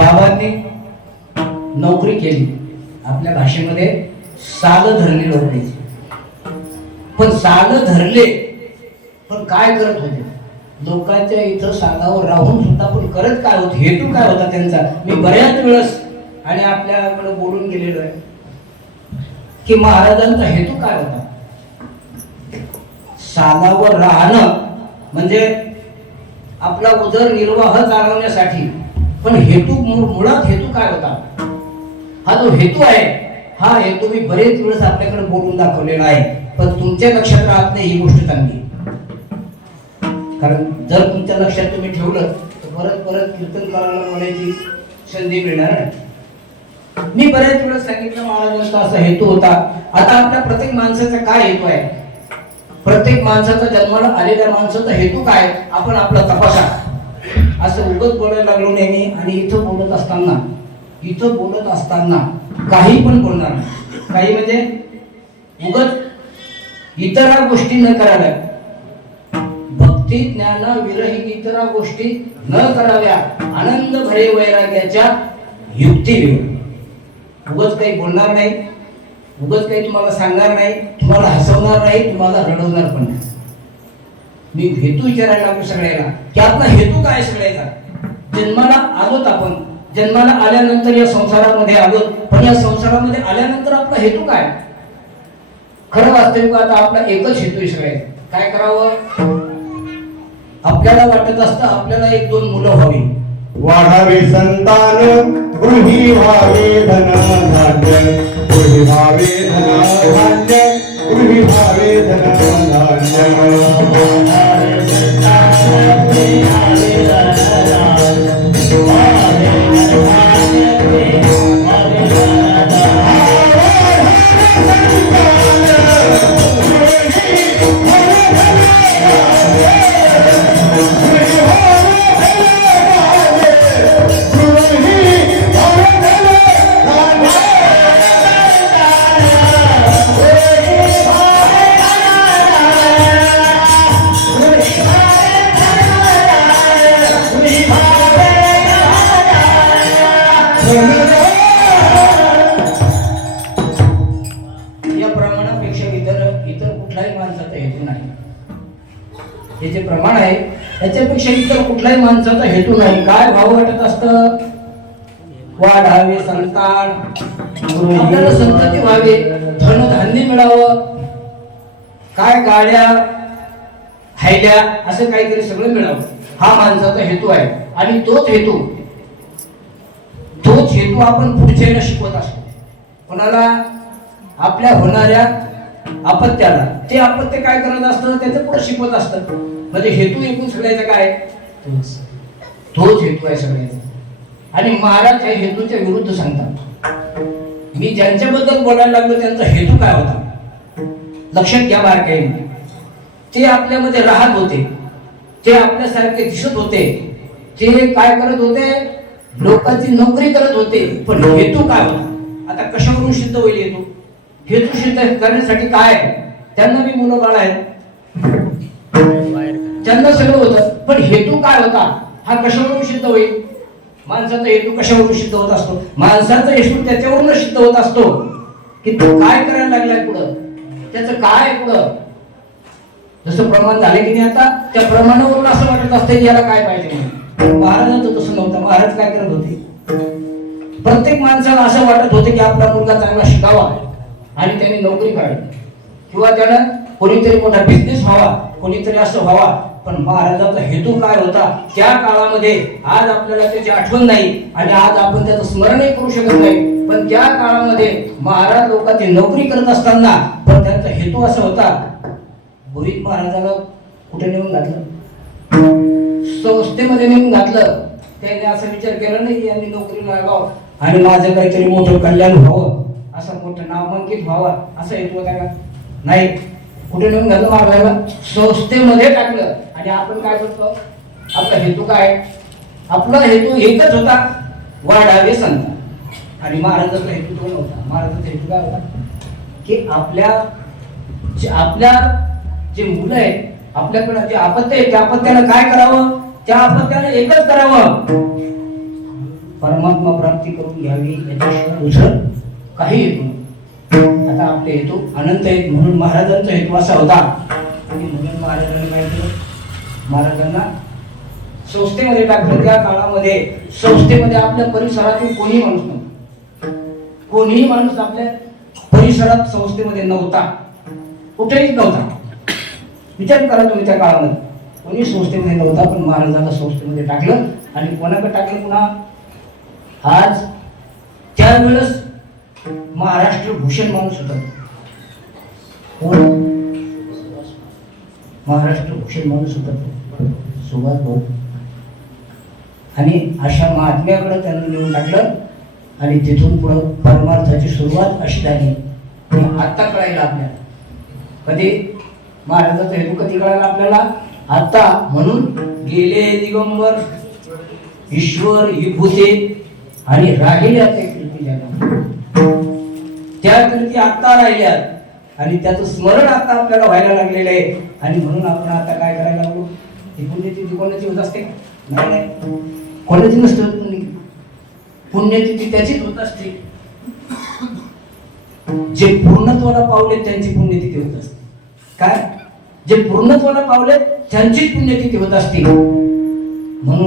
बाबांनी नोकरी केली. आपल्या भाषेमध्ये साल धरले लोकांची पण साल धरले पण काय करत होते? लोकांच्या इथं सागावर राहून सुद्धा पण करत काय होत? हेतू काय होता त्यांचा? मी बऱ्याच वेळेस आणि आपल्याकडे बोलून गेलेलो आहे की महाराजांचा हेतू काय होता? सागावर राहणं म्हणजे आपला उदरनिर्वाह चालवण्यासाठी पण हेतू मुळात हेतू काय होता? हा जो हेतू आहे हा हेतू मी बरेच वेळेस आपल्याकडे बोलून दाखवलेला आहे पण तुमच्या लक्षात राहत नाही ही गोष्ट चांगली. कारण जर तुमच्या लक्षात तुम्ही ठेवलं तर परत परत कीर्तन करायला म्हणायची संधी मिळणार नाही. मी बऱ्याच वेळेस सांगितलं महाराजांचा असा हेतू होता. आता आपल्या प्रत्येक माणसाचा काय हेतू आहे? प्रत्येक माणसाचा जन्माला आलेल्या माणसाचा हेतू काय? आपण आपला तपासा. असं उगत बोलायला लागलो नेहमी आणि इथं बोलत असताना इथं बोलत असताना काही पण बोलणार नाही. काही म्हणजे उगत इतर गोष्टी न कराव्या. भक्ती ज्ञान विरहित इतर गोष्टी न कराव्या. आनंद भरे वैराग्याच्या युक्ती उगत काही बोलणार नाही उगत काही तुम्हाला सांगणार नाही तुम्हाला हसवणार नाही तुम्हाला रडवणार पण नाही. मी हेतू विचारायला लागलो सगळ्याला. की आपला हेतू काय सगळ्याचा? जन्माला आलोत आपण. जन्माला आल्यानंतर या संसारामध्ये आलोत. पण या संसारामध्ये आल्यानंतर आपला हेतू काय? खरं वास्तविक आता आपला एकच हेतू आहे सगळ्याचा काय करावं? आपल्याला वाटत असतं आपल्याला एक दोन मुलं हवी वाढावे संतान गृही व्हावे या प्रमाणापेक्षा इतर इतर कुठलाही माणसाचा हेतू नाही. हे जे प्रमाण आहे त्याच्यापेक्षा इतर कुठलाही माणसाचा हेतू नाही. काय भाव वाटत असत? वाढावे संतान. आपल्याला संतती व्हावे. धनधान्य मिळावं. काय गाड्या हायल्या असं काहीतरी सगळं मिळावं. हा माणसाचा हेतू आहे. आणि तोच हेतू तोच हेतू आपण पुढच्याला शिकवत असतो कोणाला आपल्या होणाऱ्या अपत्याला ते अपत्य काय करत असतं त्याचं पुढे शिकवत असतं. म्हणजे हेतू एकूण सगळ्याचा काय तोच तोच हेतू आहे सगळ्याचा. आणि महाराज या हेतूच्या विरुद्ध सांगतात. मी ज्यांच्याबद्दल बोलायला लागलो त्यांचा हेतू काय होता? लक्षात घ्या बारकाईने ते आपल्यामध्ये राहत होते. ते आपल्यासारखे दिसत होते. ते काय करत होते? लोकांची नोकरी करत होते पण हेतू काय होता? आता कशावरून सिद्ध होईल हेतू? हेतू सिद्ध करण्यासाठी काय? त्यांना मी मुलं बाळ आहेत. त्यांना सगळं होतं. पण हेतू काय होता? हा कशावरून सिद्ध होईल? माणसाचा हेतू कशावरून सिद्ध होत असतो? माणसाचा हेतू त्याच्यावरून सिद्ध होत असतो. की तो काय करायला लागलाय पुढं? त्याचं काय आहे पुढं? जसं प्रमाण झाले की नाही आता त्या प्रमाणावरून असं वाटत असतं याला काय पाहिजे म्हणून. महाराजांचा प्रसंग तसं महाराज काय करत होते? प्रत्येक माणसाला असं वाटत होते की आपला मुलगा चांगला शिकावा आणि त्याने नोकरी काढली. किंवा त्यानं कोणीतरी मोठा बिझनेस व्हावा कोणीतरी असं व्हावा. पण महाराजाचा हेतू काय होता? त्या काळामध्ये आज आपल्याला त्याची आठवण नाही आणि आज आपण त्याचं स्मरणही करू शकत नाही. पण त्या काळामध्ये महाराज लोकांची नोकरी करत असताना पण त्यांचा हेतू असा होता. बुरीत महाराजाला कुठे नेऊन घातलं? संस्थेमध्ये नेऊन घातलं. त्यांनी असा विचार केला नाही यांनी नोकरी लागावं आणि माझं काहीतरी मोठं कल्याण व्हावं. असं मोठं नामांकित व्हावं. असं हेतू होता का? नाही. कुठे नेऊन घातलं महाराजाला संस्थेमध्ये टाकलं. आणि आपण काय करतो? आपला हेतू काय? आपला हेतू एकच होता. वाढावे संत. आणि महाराजाचा हेतू तो नव्हता. महाराजाचा हेतू काय होता? की आपल्या आपल्या जे मुलं आहेत आपल्याकडं जे अपत्य आहे त्या आपत्याला काय करावं? त्या अपत्याला एकच करावं. परमात्मा प्राप्ती करून घ्यावी याच्याशिवाय दुसरं काही येत नाही. आता आपले हेतू अनंत आहेत म्हणून महाराजांचा हेतू असा होता. आणि म्हणून महाराजांनी काय केलं? महाराजांना संस्थेमध्ये टाकलं. त्या काळामध्ये संस्थेमध्ये आपल्या परिसरातील कोणीही माणूस नव्हता. कोणीही माणूस आपल्या परिसरात संस्थेमध्ये नव्हता. कुठेही नव्हता. विचार करा तुम्ही त्या काळामध्ये. कोणी संस्थेमध्ये नव्हता पण महाराजाला संस्थेमध्ये टाकलं आणि कोणाकडे टाकलं पुन्हा? आज त्यावेळेस महाराष्ट्र भूषण माणूस होता कोण? महाराष्ट्र भूषण माणूस होता सुभाष भाऊ. आणि अशा महात्म्याकडे त्यांनी नेऊन टाकलं आणि तिथून पुढं परमार्थाची सुरुवात अशी झाली. पण आत्ता कळायला आपल्याला. कधी? महाराजाचा हेतू कधी कळायला आपल्याला? आता म्हणून गेले दिगंबर. ईश्वर ही भूते आणि राहिल्या त्या कीर्ती त्या कीर्ती आत्ता राहिल्यात आणि त्याचं स्मरण आता आपल्याला व्हायला लागलेलं आहे. आणि म्हणून आपण आता काय करायला लागलो? ती पुण्यतिथी कोणाची होत असते? नाही नाही. कोणाची नसते होत पुण्य? पुण्यतिथी त्याचीच होत असते. जे पूर्णत्वाला पावले त्यांची पुण्यतिथी होत असते. काय? जे पूर्णत्वाला पावले त्यांचीच पुण्यतिथी होत असते म्हणून